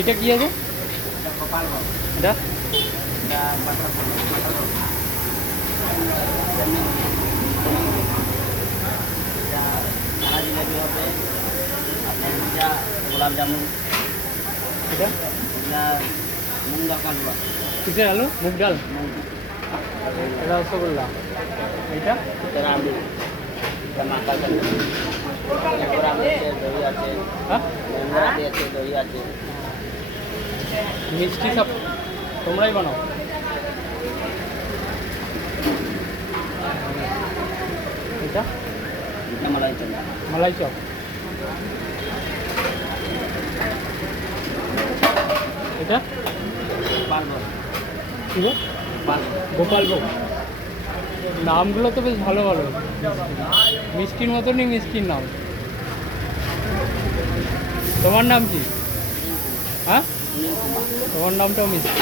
এটা কি আছে? এটা জিলাপি হবে, আপনার গোলাপ জামুন, এটা মুগ ডাল কালুয়া, কিসের আলু? মুগ ডাল। এটা রসগোল্লা। এইটা এটা আলু, এটা মাখা চাল, দই আছে, হ্যাঁ, মেমরাটি আছে, দই আছে। মিষ্টি সব তোমরাই বানাও? এটা এটা মালাই চাল, মালাই চপ। এটা পালভোগ, কি গো? গোপালভোগ। নামগুলো তো বেশ ভালো ভালো, মিষ্টির মতনই মিষ্টির নাম। তোমার নাম কি? হ্যাঁ, তোমার নামটাও মিষ্টি।